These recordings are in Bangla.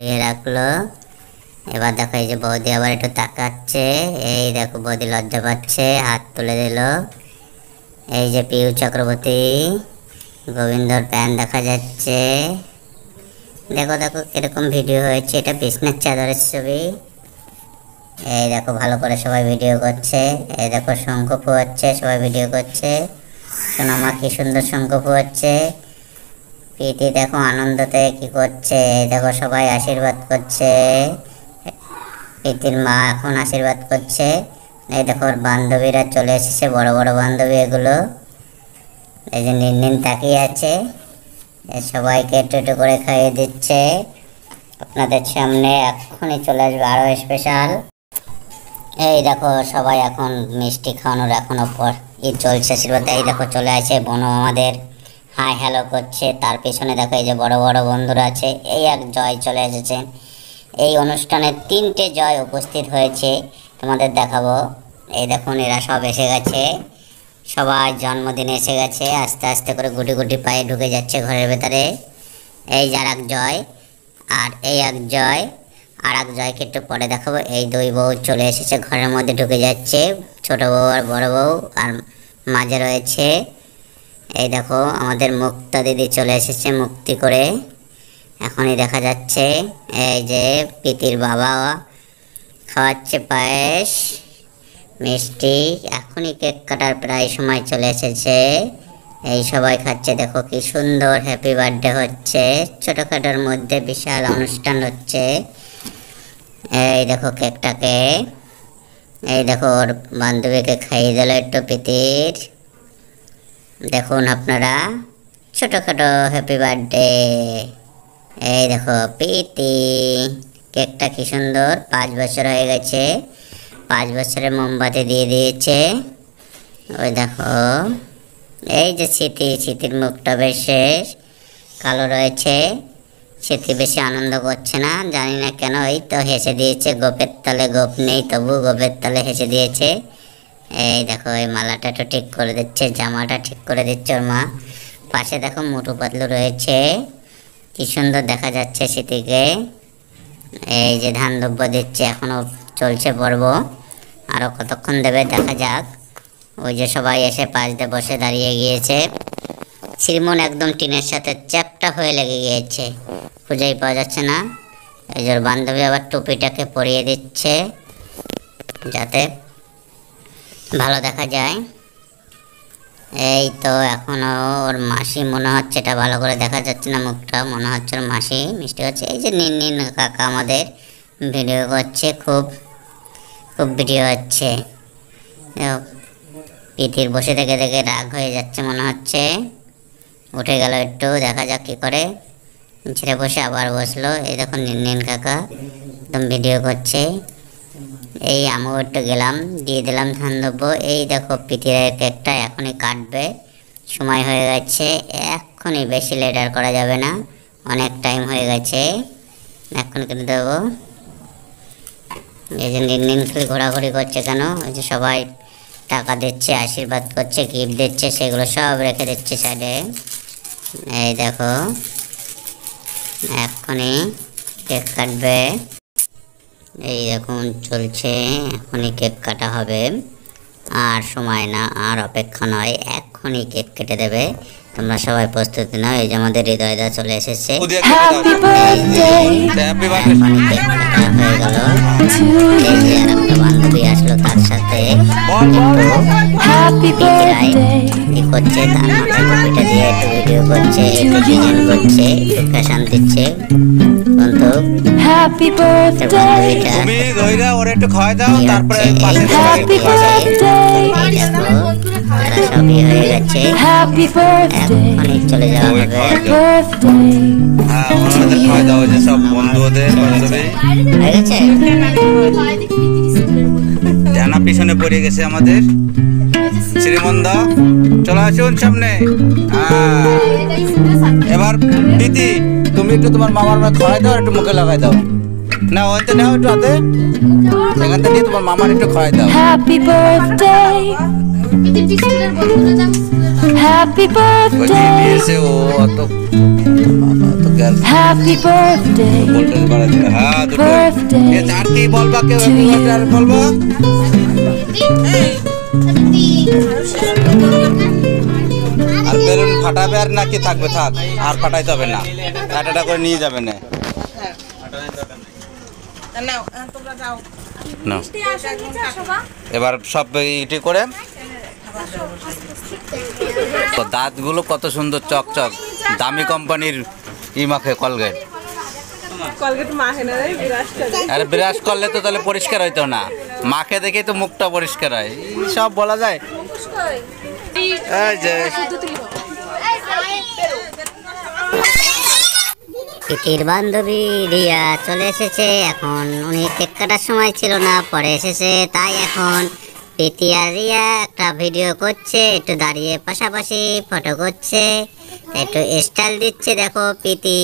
ये রাখলো। এবার দেখো এই যে বৌদি আবার একটু তাকাচ্ছে। এই দেখো বৌদি লজ্জা পাচ্ছে, হাত তুলে দিল। এই যে পিউ চক্রবর্তী, গোবিন্দর প্যান দেখা যাচ্ছে। দেখো দেখো কিরকম ভিডিও হয়েছে, এটা বিছনার চাদরের ছবি। এই দেখো ভালো করে সবাই ভিডিও করছে। এই দেখো শঙ্খ ফুয়াচ্ছে, সবাই ভিডিও করছে। সোনামা কি সুন্দর শঙ্খ ফুয়াচ্ছে। প্রীতি দেখো আনন্দতে কি করছে। এই দেখো সবাই আশীর্বাদ করছে। প্রীতির মা এখন আশীর্বাদ করছে। এই দেখো ওর বান্ধবীরা চলে এসেছে, বড় বড় বান্ধবী এগুলো। এই যে নিন তাকিয়ে আছে, সবাইকে একটু একটু করে খাইয়ে দিচ্ছে। আপনাদের সামনে এখনই চলে আসবে আরও স্পেশাল। এই দেখো সবাই এখন মিষ্টি খাওয়ানোর এখনো পর ঈদ চলছে আশীর্বাদ। এই দেখো চলে আসে বোনও আমাদের হাই হ্যালো করছে। তার পিছনে দেখো এই যে বড় বড় বন্ধুরা আছে। এই এক জয় চলে এসেছেন। এই অনুষ্ঠানে 3টে জয় উপস্থিত হয়েছে, তোমাদের দেখাবো। এই দেখুন এরা সব এসে গেছে, সবাই জন্মদিনে এসে গেছে। আস্তে আস্তে করে গুটি গুটি পায়ে ঢুকে যাচ্ছে ঘরের ভেতরে। এই যে আর এক জয়, আর এই এক জয়, আর এক জয়কে একটু পরে দেখাবো। এই দুই বউ চলে এসেছে, ঘরের মধ্যে ঢুকে যাচ্ছে। ছোট বউ আর বড় বউ, আর মাঝে রয়েছে এই দেখো আমাদের মুক্তা দিদি চলে এসেছে মুক্তি করে, এখনই দেখা যাচ্ছে। এই যে প্রীতির বাবা খাওয়াচ্ছে পায়েস মিষ্টি। এখনই কেক কাটার প্রায় সময় চলে এসেছে। এই সবাই খাচ্ছে, দেখো কি সুন্দর হ্যাপি বার্থডে হচ্ছে। ছোটোখাটোর মধ্যে বিশাল অনুষ্ঠান হচ্ছে। এই দেখো কেকটাকে, এই দেখো ওর বান্ধবীকে খাইয়ে দিল একটু প্রীতির। দেখুন আপনারা ছোটোখাটো হ্যাপি বার্থডে। এই দেখো প্রীতি, কেকটা কি সুন্দর। 5 বছর হয়ে গেছে, 5 বছরের মোমবাতি দিয়ে দিয়েছে। ওই দেখো এই যে স্মৃতির মুখটা বেশ কালো রয়েছে। স্মৃতি বেশি আনন্দ করছে না, জানি না কেন। এই তো হেসে দিয়েছে, গোপের তলে গোপ নেই, তবু গোপের তলে হেসে দিয়েছে। এই দেখো এই মালাটা একটু ঠিক করে দিচ্ছে, জামাটা ঠিক করে দিচ্ছে ওর মা। পাশে দেখো মোটু পাতলু রয়েছে, কি সুন্দর দেখা যাচ্ছে স্মৃতিকে। এই যে ধান দ্রব্য দিচ্ছে, এখনও চলছে পর্ব, আরও কতক্ষণ দেবে দেখা যাক। ওই যে সবাই এসে পাশ দিয়ে বসে দাঁড়িয়ে গিয়েছে। শ্রীমন একদম টিনের সাথে চ্যাপটা হয়ে লেগে গিয়েছে, খুঁজেই পাওয়া যাচ্ছে না। এই যে ওর বান্ধবী আবার টুপিটাকে পরিয়ে দিচ্ছে যাতে ভালো দেখা যায়। এই তো এখনও ওর মাসি মনে হচ্ছে, এটা ভালো করে দেখা যাচ্ছে না মুখটা, মনে হচ্ছে ওর মাসি মিষ্টি হচ্ছে। এই যে নিন কাকা আমাদের ভিডিও করছে, খুব ভিডিও হচ্ছে। প্রীতির বসে থেকে দেখে রাগ হয়ে যাচ্ছে মনে হচ্ছে, উঠে গেল একটু, দেখা যাক কী করে। ছেড়ে বসে আবার বসলো। এই দেখো নিন কাকা একদম ভিডিও করছে। এই আমিও একটু গেলাম, দিয়ে দিলাম ধান দ্রব্য। এই দেখো প্রীতির কেকটা এখনই কাটবে, সময় হয়ে গেছে এখনই, বেশি লেট আর করা যাবে না, অনেক টাইম হয়ে গেছে, এখন কেটে দেবো। এই যে নিন খালি ঘোরাঘুরি করছে কেন? ওই যে সবাই টাকা দিচ্ছে, আশীর্বাদ করছে, গিফট দিচ্ছে, সেগুলো সব রেখে দিচ্ছে সাইডে। এই দেখো এখনই কেক কাটবে। এই দেখুন চলছে, এখনই কেক কাটা হবে, আর সময় না, আর অপেক্ষা নয়, এখনই কেক কেটে দেবে। তোমরা সবাই প্রস্তুতি নাও। এই যে আমাদের হৃদয়দা চলে এসেছে, কেক কাটা হয়ে গেল। এই যে আর একটা বান্ধবী আসলো, তার সাথে কি করছে, তার মাথায় টুপিটা দিয়ে একটু ভিডিও করছে, একটু ডিজাইন করছে, একটু ফ্যাশন দিচ্ছে। বন্ধু হ্যাপি বার্থডে, তুমি দইরা ওরে একটু খাওয়াই দাও, তারপরে পাশে হ্যাপি বার্থডে। তারা সবই হয়ে গেছে, হ্যাপি বার্থডে, এখনই চলে যাওয়া হবে। হ্যাঁ ওনাদের খাওয়াই দাও, যে সব বন্ধুদের বান্ধবী হয়ে গেছে। জানা পিছনে পড়ে গেছে আমাদের শ্রীমন্দা, চলে আসুন সামনে। এবার প্রীতি তুমি একটু তোমার মামার খাওয়াই দাও, একটু মুখে লাগাই দাও। না ওইতে নাও একটু হাতে, এখান থেকে তোমার মামার একটু খাওয়াই দাও। Happy birthday, happy birthday. ও অত Happy birthday, হ্যাঁ দুটো birthday আর কি বলবা কেউ হ্যাপি বার্থডে আর বলবো আর বেলুন ফাটাবে আর নাকি থাকবে থাক আর ফাটাইতে হবে না একটা করে নিয়ে যাবে না নাও। এবার সব ইটি করে তো দাঁতগুলো কত সুন্দর চকচক দামি কোম্পানির মাখে কলগেট আরে ব্রাশ করলে তো তাহলে পরিষ্কার হইতো না মাখে দেখেই তো মুখটা পরিষ্কার হয় সব বলা যায় এই যে প্রীতির বান্ধবী রিয়া চলে এসেছে এখন। উনি কেক কাটার সময় ছিল না, পরে এসেছে, তাই এখন প্রীতি আর রিয়া একটা ভিডিও করছে, একটু দাঁড়িয়ে পাশাপাশি ফটো করছে, একটু স্টাইল দিচ্ছে। দেখো প্রীতি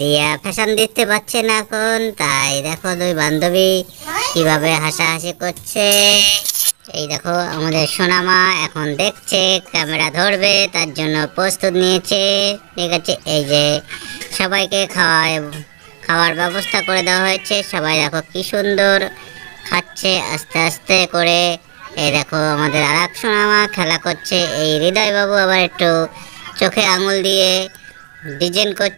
রিয়া ফ্যাশন দিতে পারছে না এখন, তাই দেখো দুই বান্ধবী কিভাবে হাসাহাসি করছে। এই দেখো আমাদের সোনামা এখন দেখছে, ক্যামেরা ধরবে তার জন্য প্রস্তুত নিয়েছে। ঠিক আছে, এই যে সবাইকে খাওয়ার ব্যবস্থা করে দেওয়া হয়েছে। সবাই দেখো কি সুন্দর খাচ্ছে আস্তে আস্তে করে। এই দেখো আমাদের আর এক সোনামা খেলা করছে। এই হৃদয় বাবু আবার একটু চোখে আঙুল দিয়ে ডিজাইন করছে।